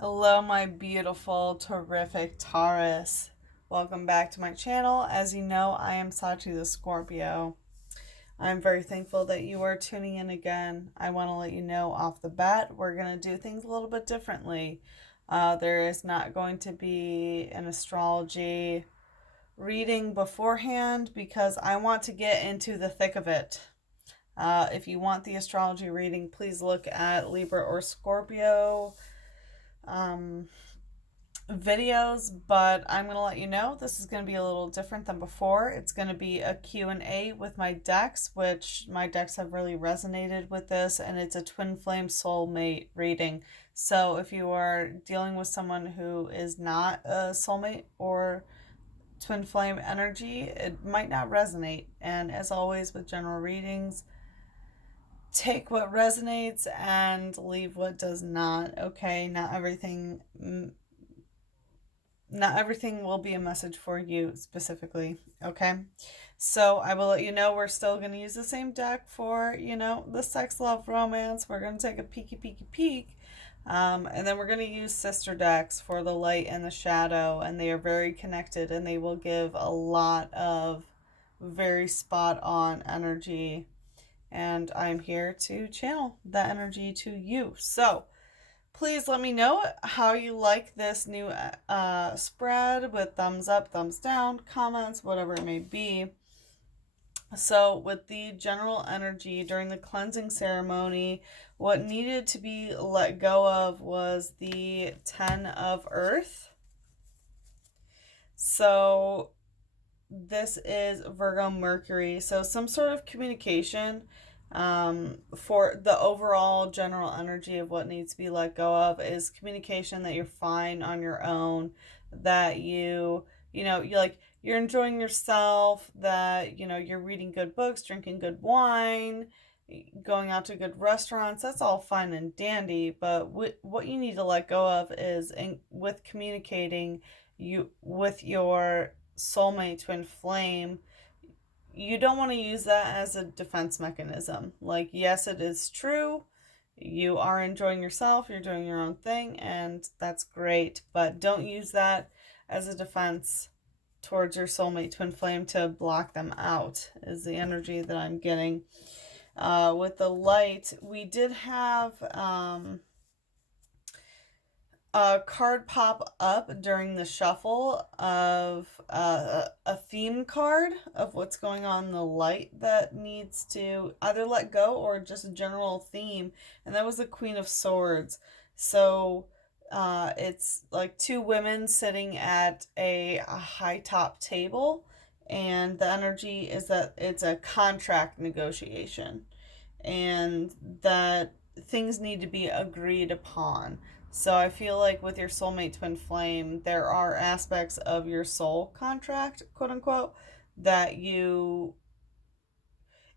Hello, my beautiful, terrific Taurus. Welcome back to my channel. As you know, I am Sachi the Scorpio. I'm very thankful that you are tuning in again. I want to let you know off the bat, we're going to do things a little bit differently. There is not going to be an astrology reading beforehand because I want to get into the thick of it. If you want the astrology reading, please look at Libra or Scorpio videos, but I'm going to let you know this is going to be a little different than before. It's going to be a Q&A with my decks, which my decks have really resonated with this, and it's a twin flame soulmate reading. So if you are dealing with someone who is not a soulmate or twin flame energy, it might not resonate. And as always with general readings, take what resonates and leave what does not. Okay, not everything will be a message for you specifically, okay? So I will let you know we're still going to use the same deck for, the sex, love, romance. We're going to take a peek. And then we're going to use sister decks for the light and the shadow, and they are very connected, and they will give a lot of very spot on energy. And I'm here to channel that energy to you. So please let me know how you like this new spread with thumbs up, thumbs down, comments, whatever it may be. So with the general energy during the cleansing ceremony, what needed to be let go of was the 10 of Earth. So this is Virgo Mercury. So some sort of communication for the overall general energy of what needs to be let go of is communication that you're fine on your own, that you're enjoying yourself, that you're reading good books, drinking good wine, going out to good restaurants. That's all fine and dandy, but what you need to let go of is with communicating you with your soulmate twin flame. You don't want to use that as a defense mechanism. Like, yes, it is true. You are enjoying yourself, you're doing your own thing, and that's great. But don't use that as a defense towards your soulmate twin flame to block them out, is the energy that I'm getting. With the light, we did have a card pop up during the shuffle of a theme card of what's going on in the light that needs to either let go or just a general theme, and that was the Queen of Swords. So it's like two women sitting at a high top table, and the energy is that it's a contract negotiation and that things need to be agreed upon. So I feel like with your soulmate twin flame, there are aspects of your soul contract, quote unquote, that you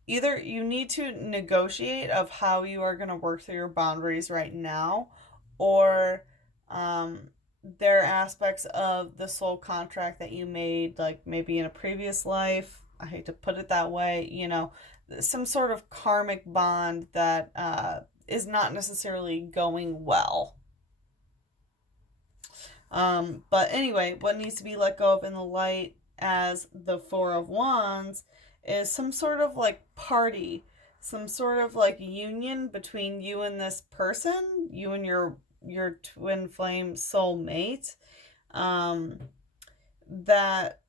need to negotiate of how you are going to work through your boundaries right now, or there are aspects of the soul contract that you made, like maybe in a previous life. I hate to put it that way, some sort of karmic bond that is not necessarily going well. But anyway, what needs to be let go of in the light as the Four of Wands is some sort of like party, some sort of like union between you and this person, you and your twin flame soulmate, that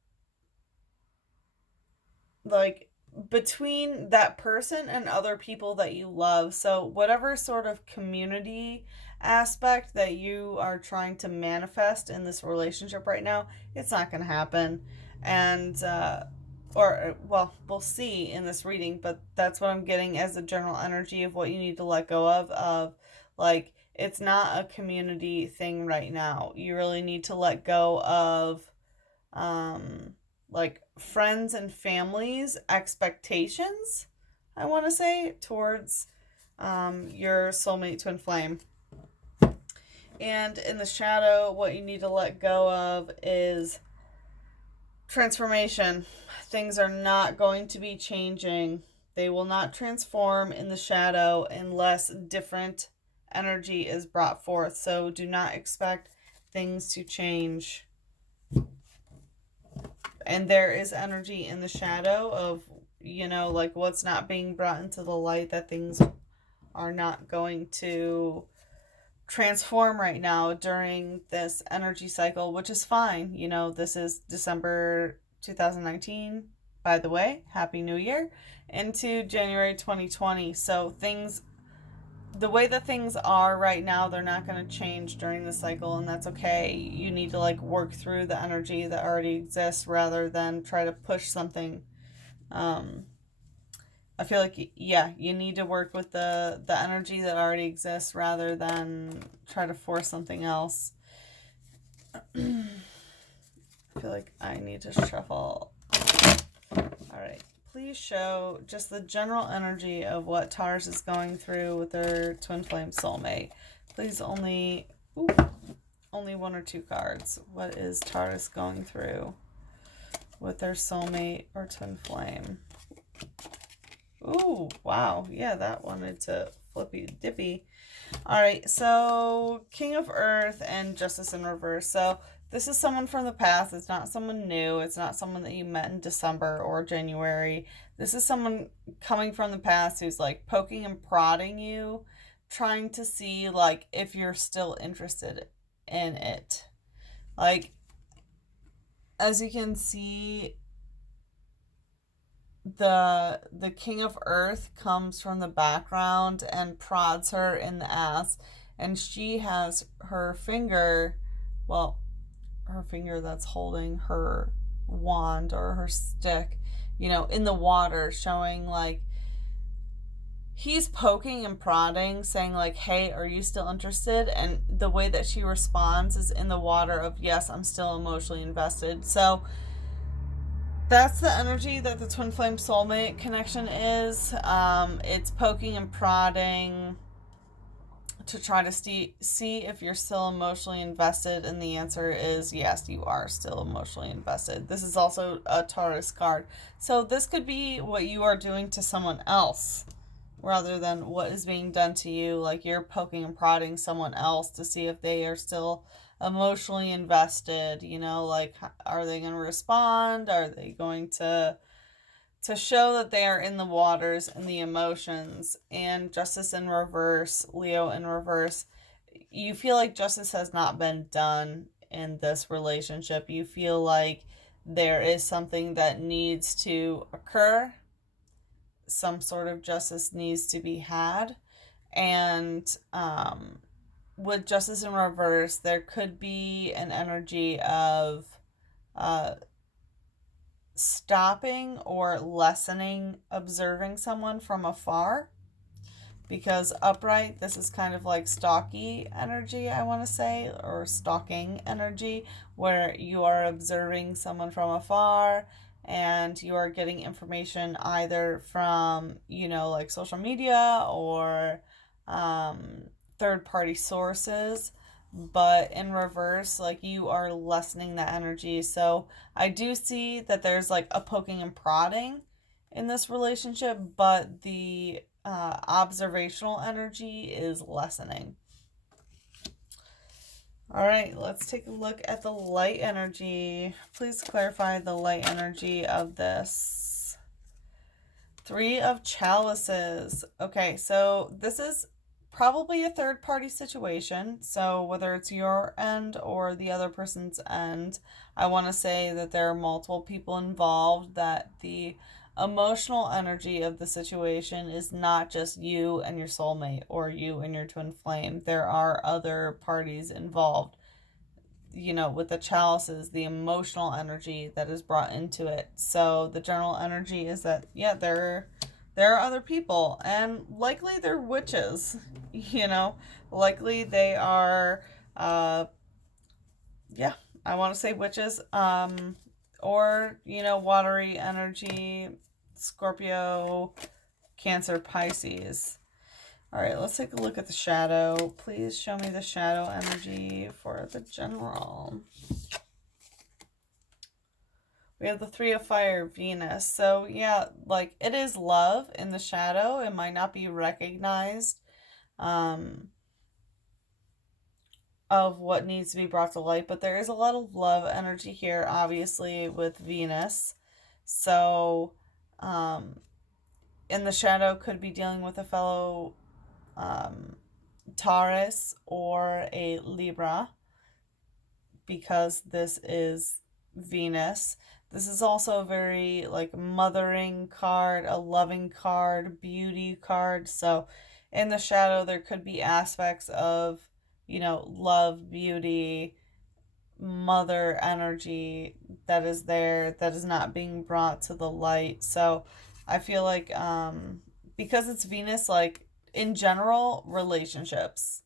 like between that person and other people that you love. So whatever sort of community aspect that you are trying to manifest in this relationship right now, it's not going to happen. And or well, we'll see in this reading, but that's what I'm getting as a general energy of what you need to let go of like it's not a community thing right now. You really need to let go of like friends and families expectations, I want to say, towards your soulmate twin flame. And in the shadow, what you need to let go of is transformation. Things are not going to be changing. They will not transform in the shadow unless different energy is brought forth. So do not expect things to change. And there is energy in the shadow of, like what's not being brought into the light, that things are not going to transform right now during this energy cycle, which is fine. This is December 2019, by the way. Happy New Year, into January 2020. So the way that things are right now, they're not going to change during the cycle, and that's okay. You need to work through the energy that already exists rather than try to push something. I feel like, yeah, you need to work with the energy that already exists rather than try to force something else. I feel like I need to shuffle. All right. Please show just the general energy of what Taurus is going through with their twin flame soulmate. Please only one or two cards. What is Taurus going through with their soulmate or twin flame? Ooh, wow. Yeah, that wanted to flippy dippy. All right, so King of Earth and Justice in reverse. So this is someone from the past. It's not someone new. It's not someone that you met in December or January. This is someone coming from the past who's poking and prodding you, trying to see if you're still interested in it. As you can see, the King of Earth comes from the background and prods her in the ass, and she has her finger that's holding her wand or her stick, in the water, showing he's poking and prodding, saying hey, are you still interested? And the way that she responds is in the water of, yes, I'm still emotionally invested. So that's the energy that the twin flame soulmate connection is. It's poking and prodding to try to see if you're still emotionally invested, and the answer is yes, you are still emotionally invested. This is also a Taurus card, so this could be what you are doing to someone else rather than what is being done to you. You're poking and prodding someone else to see if they are still emotionally invested. Are they going to respond? Are they going to show that they are in the waters and the emotions? And Justice in reverse, Leo in reverse, you feel like justice has not been done in this relationship. You feel like there is something that needs to occur. Some sort of justice needs to be had. And with Justice in reverse, there could be an energy of stopping or lessening observing someone from afar, because upright, this is kind of stalky energy, I want to say, or stalking energy, where you are observing someone from afar and you are getting information either from social media or third party sources. But in reverse, you are lessening that energy. So I do see that there's a poking and prodding in this relationship, but the observational energy is lessening. All right, let's take a look at the light energy. Please clarify the light energy of this. 3 of Chalices. Okay, so this is probably a third-party situation. So whether it's your end or the other person's end, I want to say that there are multiple people involved, that the emotional energy of the situation is not just you and your soulmate or you and your twin flame. There are other parties involved. With the chalices, the emotional energy that is brought into it. So the general energy is that, yeah, there are other people, and likely they're witches, likely they are, yeah, I want to say witches, or, watery energy, Scorpio, Cancer, Pisces. All right, let's take a look at the shadow. Please show me the shadow energy for the general. We have the 3 of Fire, Venus. So, yeah, it is love in the shadow. It might not be recognized. of what needs to be brought to light, but there is a lot of love energy here, obviously, with Venus. So, um, in the shadow, could be dealing with a fellow um, Taurus or a Libra, because this is Venus. This is also a very like mothering card, a loving card, beauty card. So in the shadow there could be aspects of, love, beauty, mother energy that is there, that is not being brought to the light. So I feel like because it's Venus, like in general relationships,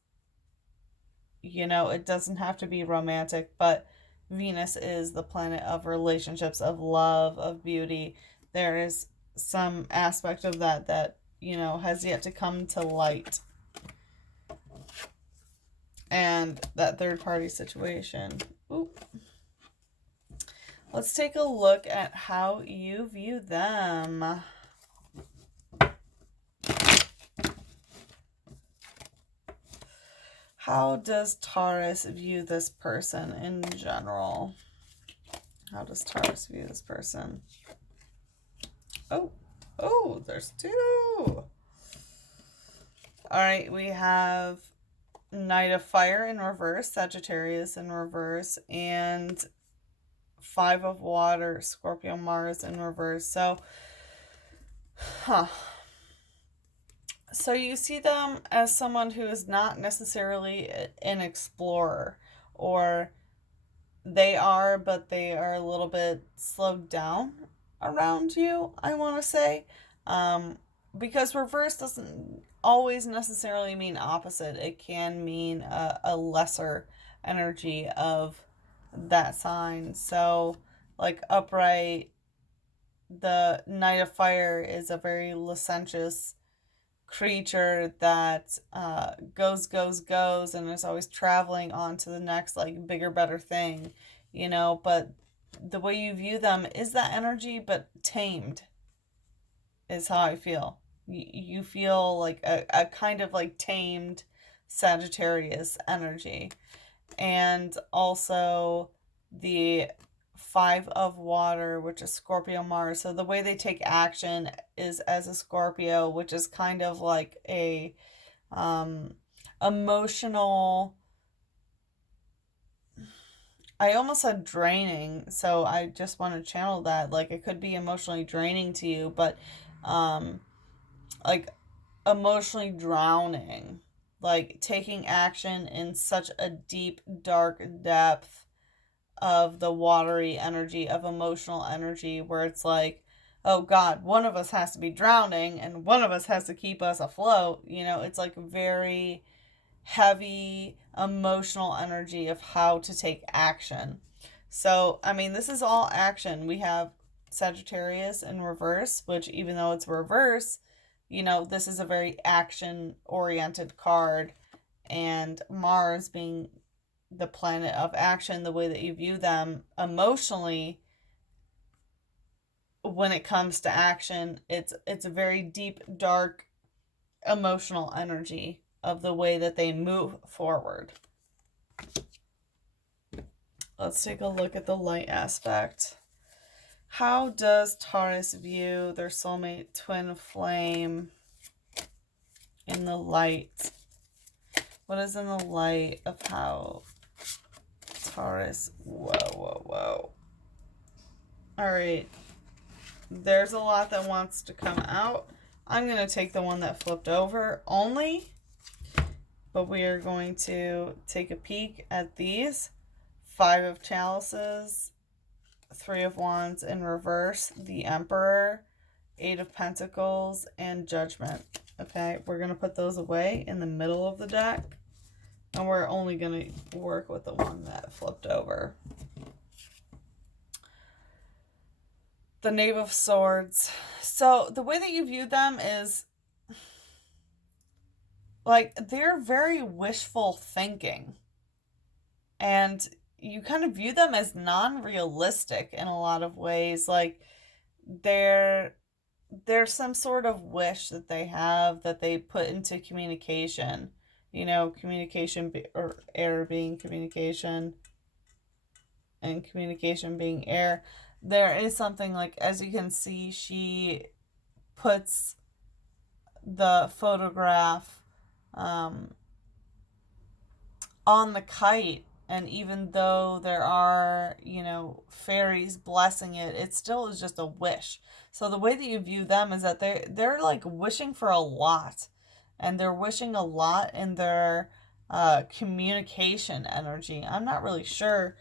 it doesn't have to be romantic, but Venus is the planet of relationships, of love, of beauty. There is some aspect of that has yet to come to light. And that third party situation. Ooh. Let's take a look at how you view them. How does Taurus view this person in general? How does Taurus view this person? Oh, there's two. All right, we have Knight of Fire in reverse, Sagittarius in reverse, and Five of Water, Scorpio, Mars in reverse. So, So you see them as someone who is not necessarily an explorer, or they are, but they are a little bit slowed down around you, I want to say. Because reverse doesn't always necessarily mean opposite. It can mean a lesser energy of that sign. So, like upright, the Knight of Fire is a very licentious creature that goes, and is always traveling on to the next, like, bigger, better thing, but the way you view them is that energy, but tamed, is how I feel. You feel like a kind of like tamed Sagittarius energy. And also the Five of Water, which is Scorpio, Mars. So the way they take action is as a Scorpio, which is kind of like a emotional, I almost said draining, so I just want to channel that. Like, it could be emotionally draining to you, but like emotionally drowning, like taking action in such a deep, dark depth of the watery energy, of emotional energy, where it's like, oh God, one of us has to be drowning and one of us has to keep us afloat. It's like very heavy emotional energy of how to take action. So, I mean, this is all action. We have Sagittarius in reverse, which, even though it's reverse, this is a very action oriented card. And Mars being the planet of action, the way that you view them emotionally when it comes to action, it's a very deep, dark, emotional energy of the way that they move forward. Let's take a look at the light aspect. How does Taurus view their soulmate twin flame in the light? What is in the light of how Taurus? Whoa. All right. There's a lot that wants to come out. I'm going to take the one that flipped over only, but we are going to take a peek at these. Five of Chalices, Three of Wands in reverse, the Emperor, Eight of Pentacles, and Judgment. Okay, we're going to put those away in the middle of the deck, and we're only going to work with the one that flipped over. The Knave of Swords. So the way that you view them is like they're very wishful thinking, and you kind of view them as non-realistic in a lot of ways. Like there's some sort of wish that they have that they put into communication. communication or air being communication and communication being air. There is something like, as you can see, she puts the photograph on the kite, and even though there are fairies blessing it, it still is just a wish. So the way that you view them is that they're like wishing for a lot, and they're wishing a lot in their communication energy. I'm not really sure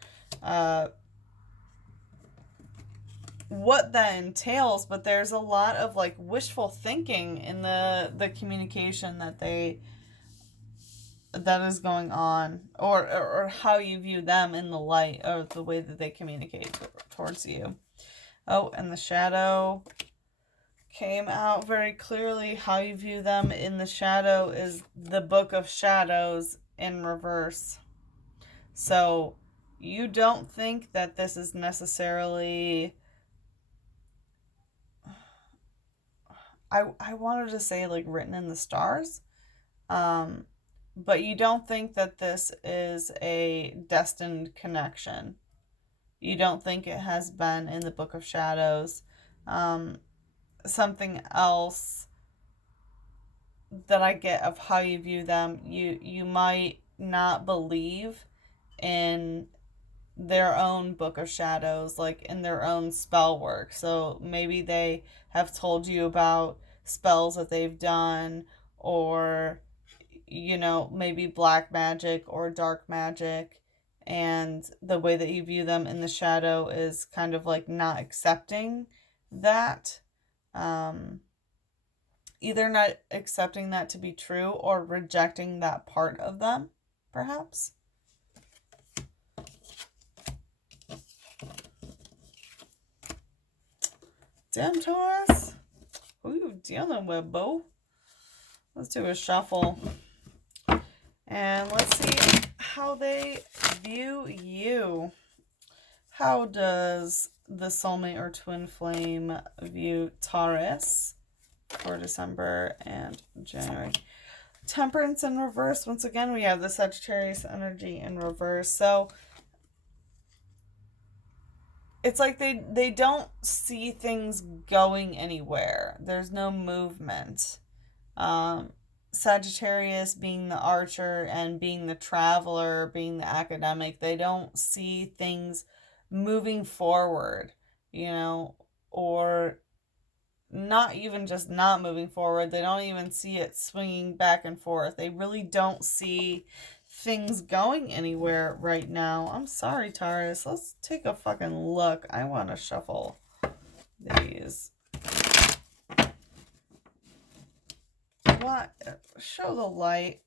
what that entails, but there's a lot of like wishful thinking in the communication that is going on, or how you view them in the light, or the way that they communicate towards you. Oh, and the shadow came out very clearly. How you view them in the shadow is the Book of Shadows in reverse. So you don't think that this is necessarily, I wanted to say like written in the stars, but you don't think that this is a destined connection. You don't think it has been in the Book of Shadows. Something else that I get of how you view them, you might not believe in their own Book of Shadows, like in their own spell work. So maybe they have told you about spells that they've done, or maybe black magic or dark magic, and the way that you view them in the shadow is kind of like not accepting that. Either not accepting that to be true, or rejecting that part of them, perhaps. Damn, Taurus. Who you dealing with, Bo? Let's do a shuffle. And let's see how they view you. How does the soulmate or twin flame view Taurus for December and January? Temperance in reverse. Once again, we have the Sagittarius energy in reverse. So it's like they don't see things going anywhere. There's no movement. Sagittarius being the archer and being the traveler, being the academic, they don't see things moving forward, or not even just not moving forward. They don't even see it swinging back and forth. They really don't see things going anywhere right now. I'm sorry, Taurus. Let's take a fucking look. I want to shuffle these. What? Show the light.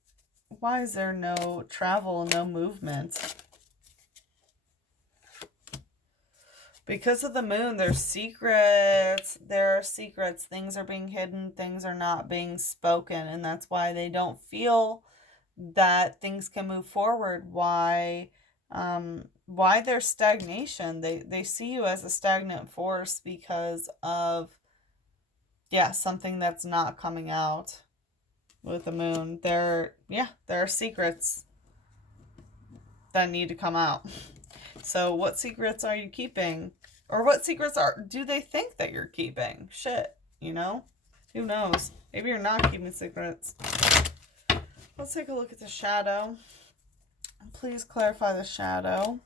Why is there no travel, no movement? Because of the moon, there's secrets. There are secrets. Things are being hidden. Things are not being spoken. And that's why they don't feel that things can move forward. Why there's stagnation. They see you as a stagnant force because of, something that's not coming out with the moon. There are secrets that need to come out. So what secrets are you keeping? Or what secrets do they think that you're keeping? Shit, Who knows? Maybe you're not keeping secrets. Let's take a look at the shadow. Please clarify the shadow.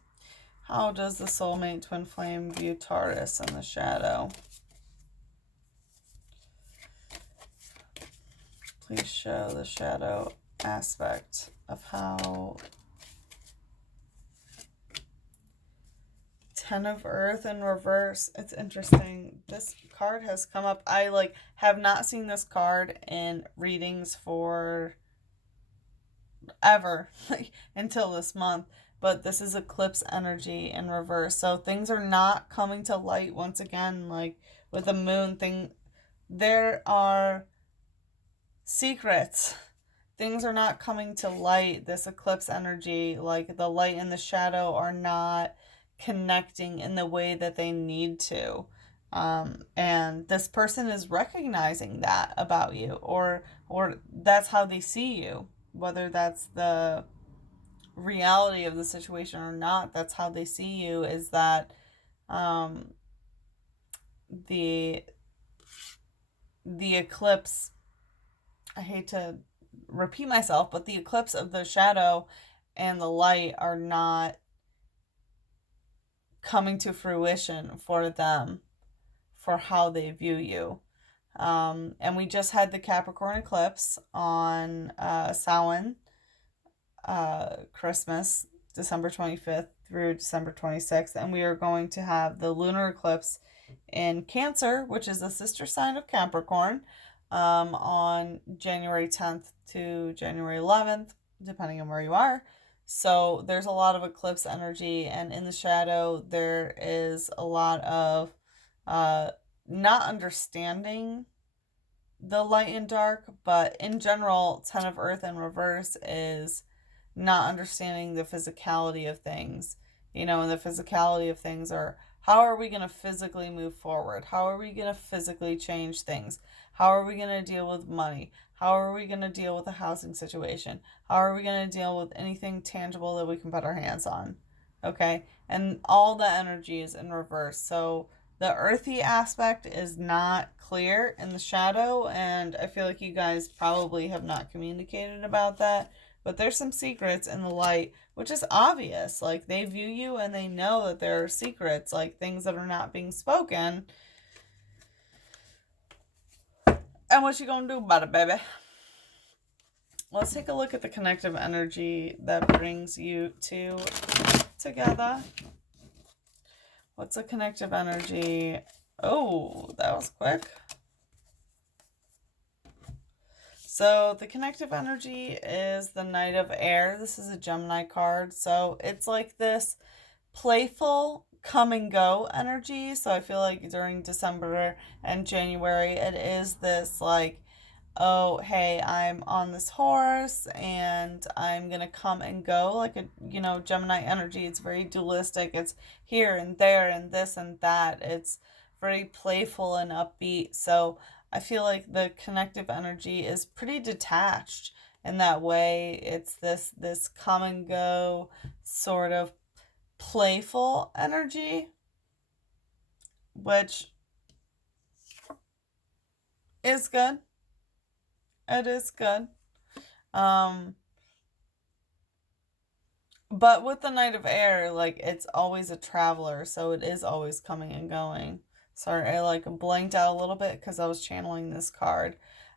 How does the soulmate twin flame view Taurus in the shadow? Please show the shadow aspect of how Ten of Earth in reverse. It's interesting. This card has come up. I have not seen this card in readings for ever, until this month. But this is eclipse energy in reverse. So things are not coming to light once again, with the moon thing. There are secrets. Things are not coming to light. This eclipse energy, the light and the shadow, are not connecting in the way that they need to. And this person is recognizing that about you, or that's how they see you. whether that's the reality of the situation or not, that's how they see you, is that um, the the eclipse, I hate to repeat myself, but the eclipse of the shadow and the light are not coming to fruition for them, for how they view you. And we just had the Capricorn eclipse on Samhain, Christmas, December 25th through December 26th. And we are going to have the lunar eclipse in Cancer, which is the sister sign of Capricorn, on January 10th to January 11th, depending on where you are. So there's a lot of eclipse energy, and in the shadow, there is a lot of not understanding the light and dark, but in general, Ten of Earth in reverse is not understanding the physicality of things. You know, and the physicality of things are, how are we going to physically move forward? How are we going to physically change things? How are we going to deal with money? How are we going to deal with the housing situation? How are we going to deal with anything tangible that we can put our hands on? Okay? And all the energy is in reverse. So the earthy aspect is not clear in the shadow, and I feel like you guys probably have not communicated about that. But there's some secrets in the light, which is obvious. Like, they view you and they know that there are secrets, like things that are not being spoken. And what you gonna do about it, baby? Let's take a look at the connective energy that brings you two together. What's a connective energy? Oh, that was quick. So the connective energy is the Knight of Air. This is a Gemini card. So it's like this playful come and go energy. So I feel like during December and January, it is this like, oh, hey, I'm on this horse and I'm going to come and go. Like a, Gemini energy. It's very dualistic. It's here and there and this and that. It's very playful and upbeat. So I feel like the connective energy is pretty detached in that way. It's this come and go sort of playful energy, which is good. It is good. But with the Knight of Air, like, it's always a traveler, so it is always coming and going. Sorry, I like blanked out a little bit because I was channeling this card.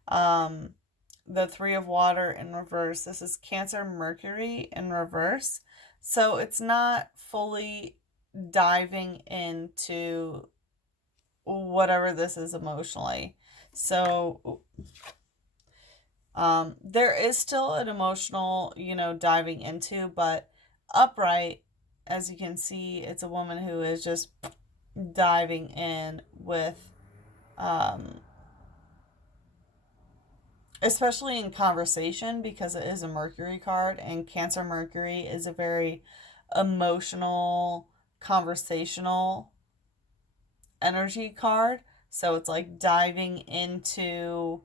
The Three of Water in reverse. This is Cancer Mercury in reverse. So it's not fully diving into whatever this is emotionally. So there is still an emotional, diving into, but upright, as you can see, it's a woman who is just diving in with, especially in conversation, because it is a Mercury card, and Cancer Mercury is a very emotional, conversational energy card. So it's like diving into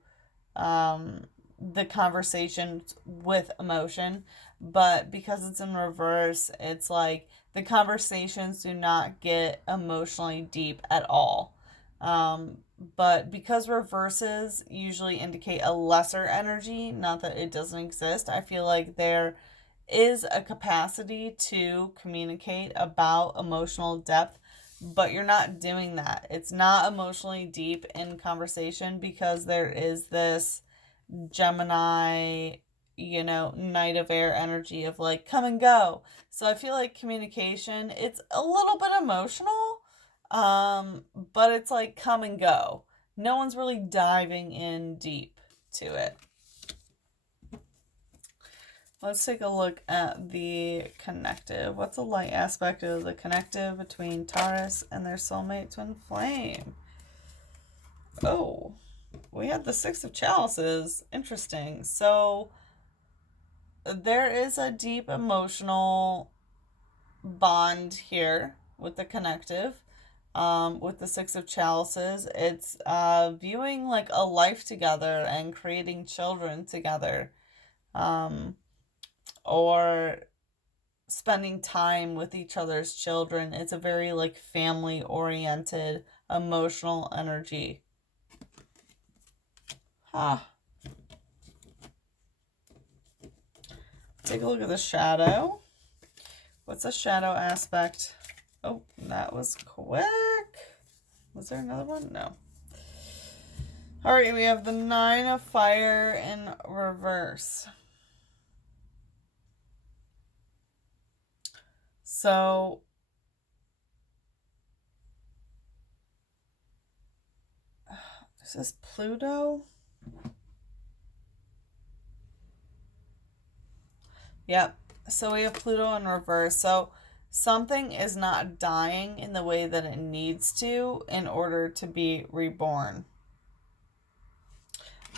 the conversation with emotion. But because it's in reverse, it's like the conversations do not get emotionally deep at all. But because reverses usually indicate a lesser energy, not that it doesn't exist, I feel like there is a capacity to communicate about emotional depth, but you're not doing that. It's not emotionally deep in conversation because there is this Gemini, Knight of Air energy of like come and go. So I feel like communication, it's a little bit emotional, but it's like come and go. No one's really diving in deep to it. Let's take a look at the connective. What's a light aspect of the connective between Taurus and their soulmate twin flame? Oh, we had the Six of Chalices. Interesting. So there is a deep emotional bond here with the connective. With the Six of Chalices, it's viewing like a life together and creating children together. or spending time with each other's children. It's a very like family oriented emotional energy. Ah, take a look at the shadow. What's a shadow aspect? Oh, that was quick. Was there another one? No. All right, we have the Nine of Fire in reverse. So, is this Pluto? Yep. So we have Pluto in reverse. So something is not dying in the way that it needs to in order to be reborn.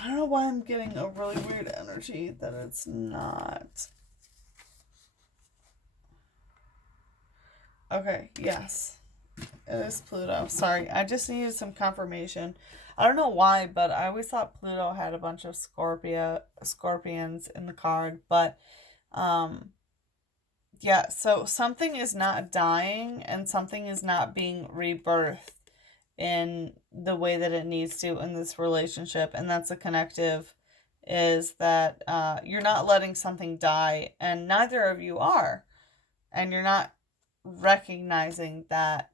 I don't know why I'm getting a really weird energy that it's not. Okay, yes. It is Pluto. Sorry, I just needed some confirmation. I don't know why, but I always thought Pluto had a bunch of scorpions in the card, but um yeah, so something is not dying and something is not being rebirthed in the way that it needs to in this relationship. And that's a connective, is that you're not letting something die, and neither of you are. And you're not recognizing that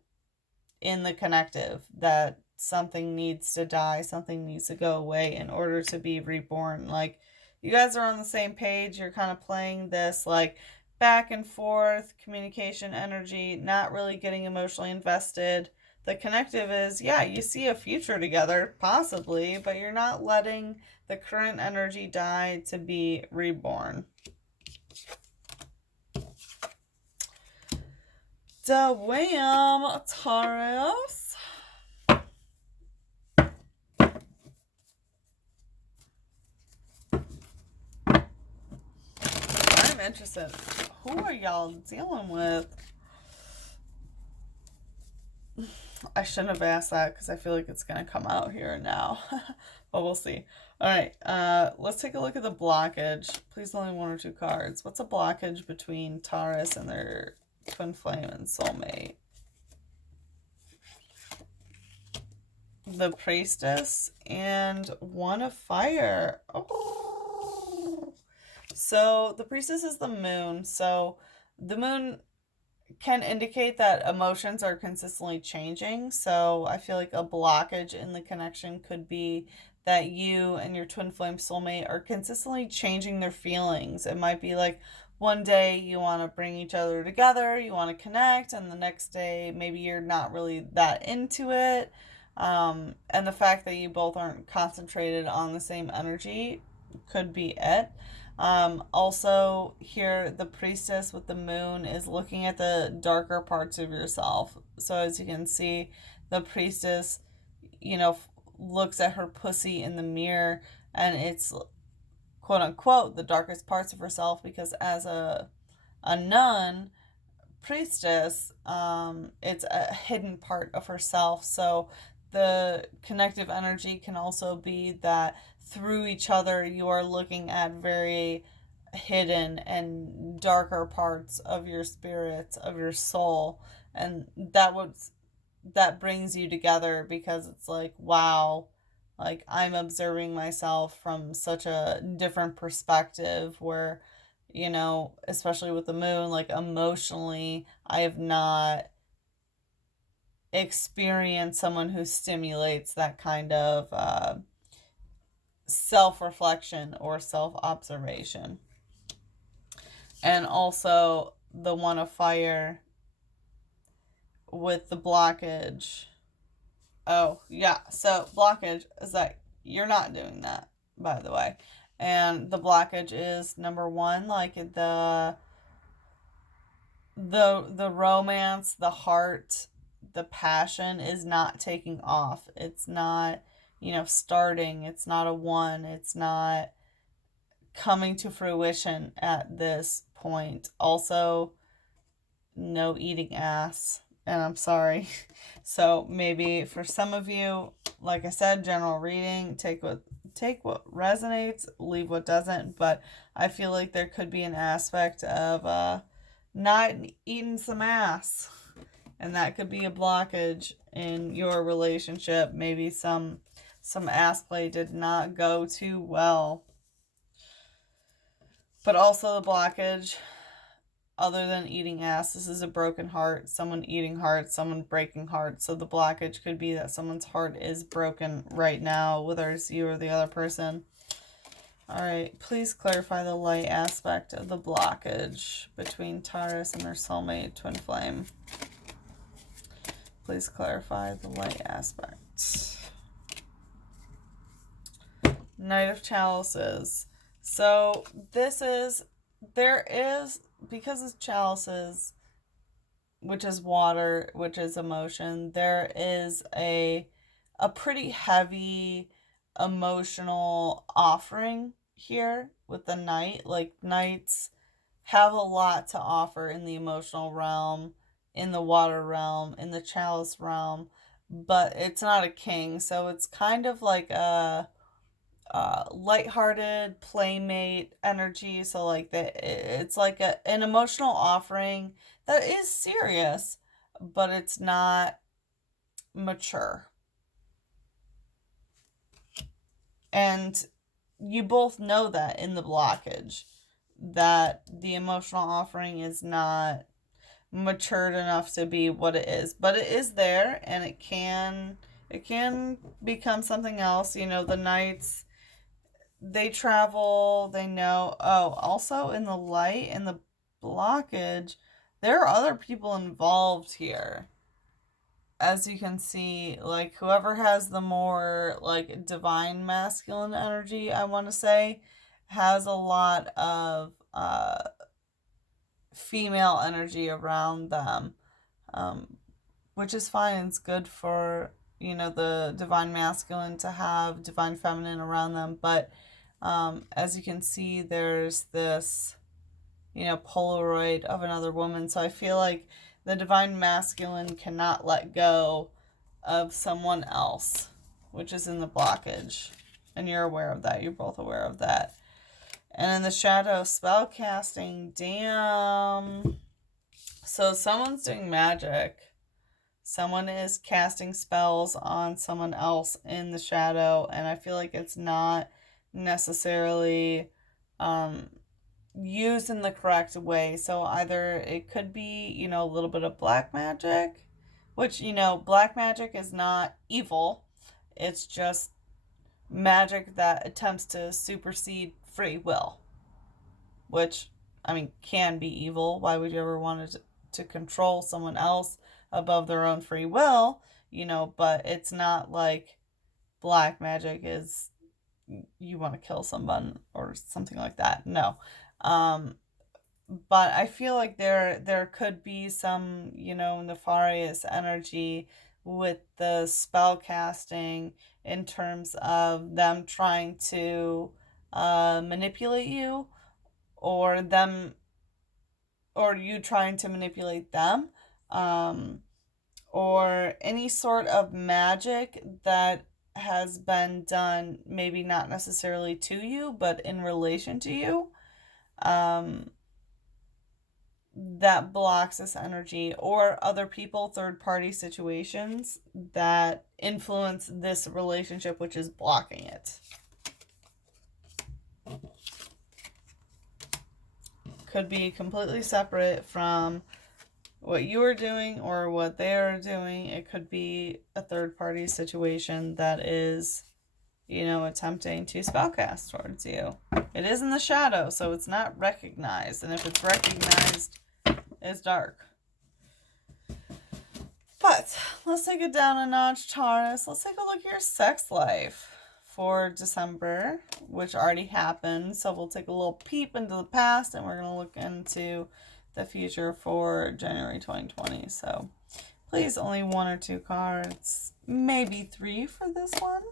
in the connective, that something needs to die, something needs to go away in order to be reborn. Like, you guys are on the same page. You're kind of playing this like back and forth communication energy, not really getting emotionally invested. The connective is, yeah, you see a future together, possibly, but you're not letting the current energy die to be reborn. Da-wham, Taurus. I'm interested. Who are y'all dealing with? I shouldn't have asked that because I feel like it's going to come out here and now. But we'll see. All right, let's take a look at the blockage. Please only one or two cards. What's a blockage between Taurus and their twin flame and soulmate? The Priestess and One of Fire. Oh. So the Priestess is the moon. So the moon can indicate that emotions are consistently changing. So I feel like a blockage in the connection could be that you and your twin flame soulmate are consistently changing their feelings. It might be like one day you want to bring each other together, you want to connect, and the next day maybe you're not really that into it. And the fact that you both aren't concentrated on the same energy could be it. Also, here, the Priestess with the moon is looking at the darker parts of yourself. So, as you can see, the Priestess, looks at her pussy in the mirror, and it's quote unquote the darkest parts of herself, because as a nun priestess, it's a hidden part of herself. So the connective energy can also be that through each other you are looking at very hidden and darker parts of your spirit, of your soul, and that brings you together, because it's like, wow, like I'm observing myself from such a different perspective, where especially with the moon, like emotionally, I have not experienced someone who stimulates that kind of self reflection or self observation. And also the One of Fire with the blockage. Oh, yeah. So, blockage is that you're not doing that, by the way. And the blockage is number one, like the romance, the heart, the passion is not taking off. It's not, starting. It's not a one. It's not coming to fruition at this point. Also, no eating ass and I'm sorry. So maybe for some of you, like I said, general reading, take what resonates, leave what doesn't. But I feel like there could be an aspect of not eating some ass, and that could be a blockage in your relationship. Maybe some ass play did not go too well. But also the blockage, other than eating ass, this is a broken heart, someone eating heart, someone breaking heart. So the blockage could be that someone's heart is broken right now, whether it's you or the other person. All right, please clarify the light aspect of the blockage between Taurus and their soulmate twin flame. Please clarify the light aspect. Knight of Chalices. So there is, because it's chalices, which is water, which is emotion, there is a pretty heavy emotional offering here with the knight. Like, knights have a lot to offer in the emotional realm, in the water realm, in the chalice realm, but it's not a king, so it's kind of like a lighthearted playmate energy. So like it's like an emotional offering that is serious, but it's not mature. And you both know that in the blockage, that the emotional offering is not matured enough to be what it is, but it is there, and it can become something else. You know, the knights, they travel, they know. Oh, also in the light and the blockage, there are other people involved here. As you can see, like, whoever has the more, like, divine masculine energy, I want to say, has a lot of female energy around them, which is fine. It's good for, you know, the divine masculine to have divine feminine around them. But as you can see, there's this, you know, Polaroid of another woman. So I feel like the divine masculine cannot let go of someone else, which is in the blockage. And you're aware of that. You're both aware of that. And in the shadow, spell casting. Damn. So someone's doing magic. Someone is casting spells on someone else in the shadow. And I feel like it's not necessarily used in the correct way. So either it could be, you know, a little bit of black magic, which, you know, black magic is not evil. It's just magic that attempts to supersede free will, which, I mean, can be evil. Why would you ever want to control someone else above their own free will? You know, but it's not like black magic is you want to kill someone or something like that. No. But I feel like there could be some, you know, nefarious energy with the spell casting, in terms of them trying to manipulate you, or you trying to manipulate them, or any sort of magic that has been done, maybe not necessarily to you, but in relation to you, that blocks this energy, or other people, third party situations that influence this relationship, which is blocking it. Could be completely separate from what you are doing or what they are doing. It could be a third party situation that is, you know, attempting to spellcast towards you. It is in the shadow, so it's not recognized. And if it's recognized, it's dark. But let's take it down a notch, Taurus. Let's take a look at your sex life for December, which already happened. So we'll take a little peep into the past, and we're going to look into the future for January 2020. So please, only 1 or 2 cards, maybe 3 for this one.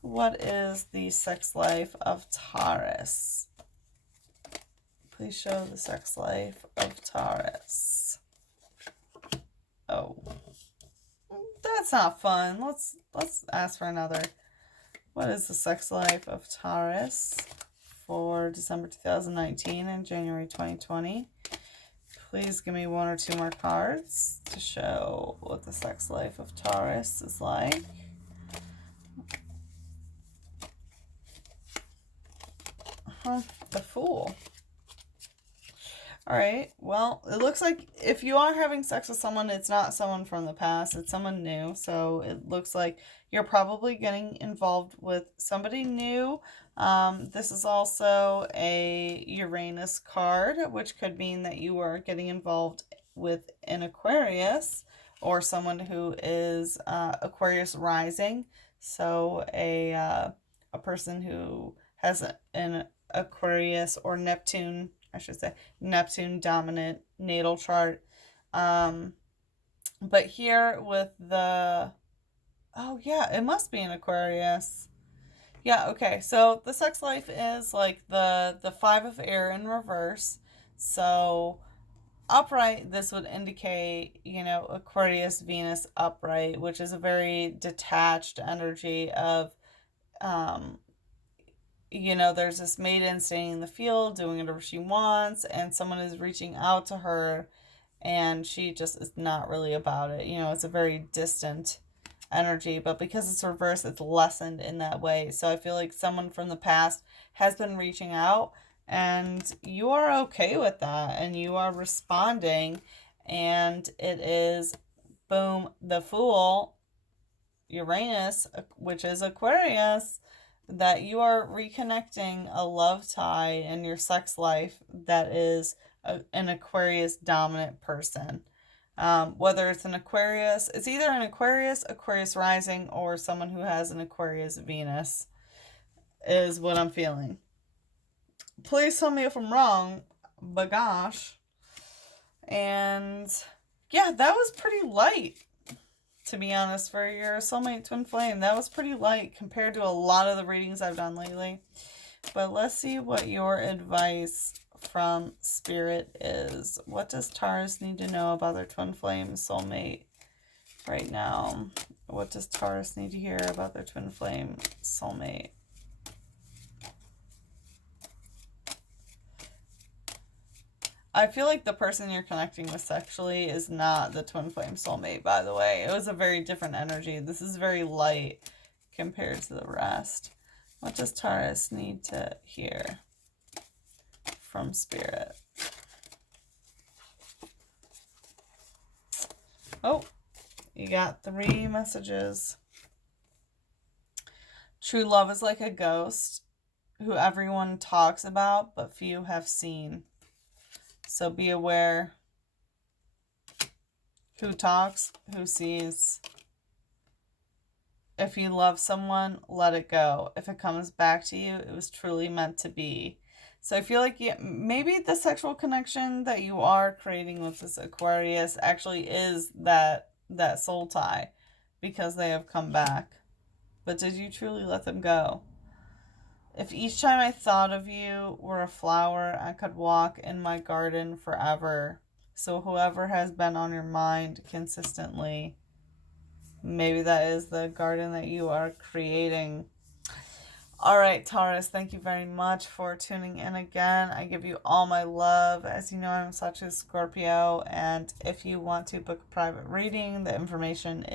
What is the sex life of Taurus? Please show the sex life of Taurus. That's not fun. Let's ask for another. What is the sex life of Taurus for December 2019 and January 2020? Please give me one or two more cards to show what the sex life of Taurus is like. The Fool. All right, well, it looks like if you are having sex with someone, it's not someone from the past, it's someone new. So it looks like you're probably getting involved with somebody new. This is also a Uranus card, which could mean that you are getting involved with an Aquarius or someone who is Aquarius rising. So a person who has an Aquarius or Neptune, I should say, Neptune dominant natal chart. But here with the, oh yeah, it must be an Aquarius. Yeah, okay. So the sex life is like the Five of Air in reverse. So upright, this would indicate, you know, Aquarius, Venus upright, which is a very detached energy of, you know, there's this maiden staying in the field, doing whatever she wants, and someone is reaching out to her, and she just is not really about it. You know, it's a very distant energy, but because it's reversed, it's lessened in that way. So I feel like someone from the past has been reaching out, and you are okay with that, and you are responding, and it is, boom, the Fool, Uranus, which is Aquarius, that you are reconnecting a love tie in your sex life that is an Aquarius dominant person. Whether it's an Aquarius, it's either an Aquarius, Aquarius rising, or someone who has an Aquarius Venus, is what I'm feeling. Please tell me if I'm wrong, but gosh. And yeah, that was pretty light, to be honest, for your soulmate twin flame. That was pretty light compared to a lot of the readings I've done lately. But let's see what your advice from Spirit is. What does Taurus need to know about their twin flame soulmate right now? What does Taurus need to hear about their twin flame soulmate? I feel like the person you're connecting with sexually is not the twin flame soulmate, by the way. It was a very different energy. This is very light compared to the rest. What does Taurus need to hear from Spirit? Oh, you got 3 messages. True love is like a ghost who everyone talks about, but few have seen. So be aware who talks, who sees. If you love someone, let it go. If it comes back to you, it was truly meant to be. So I feel like maybe the sexual connection that you are creating with this Aquarius actually is that soul tie because they have come back. But did you truly let them go? If each time I thought of you were a flower, I could walk in my garden forever. So whoever has been on your mind consistently, maybe that is the garden that you are creating. All right, Taurus, thank you very much for tuning in again. I give you all my love. As you know, I'm such a Scorpio, and if you want to book a private reading, the information is